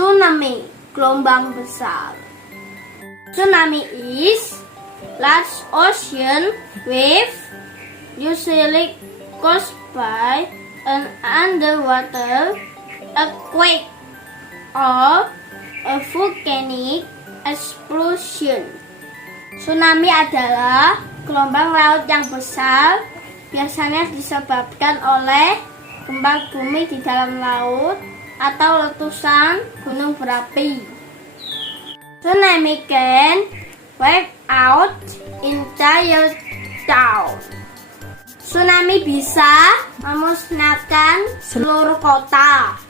Tsunami, gelombang besar. Tsunami is large ocean wave usually caused by an underwater earthquake or a volcanic explosion. Tsunami adalah gelombang laut yang besar, biasanya disebabkan oleh gempa bumi di dalam laut atau letusan gunung berapi. Tsunami can wipe out entire town. Tsunami bisa memusnahkan seluruh kota.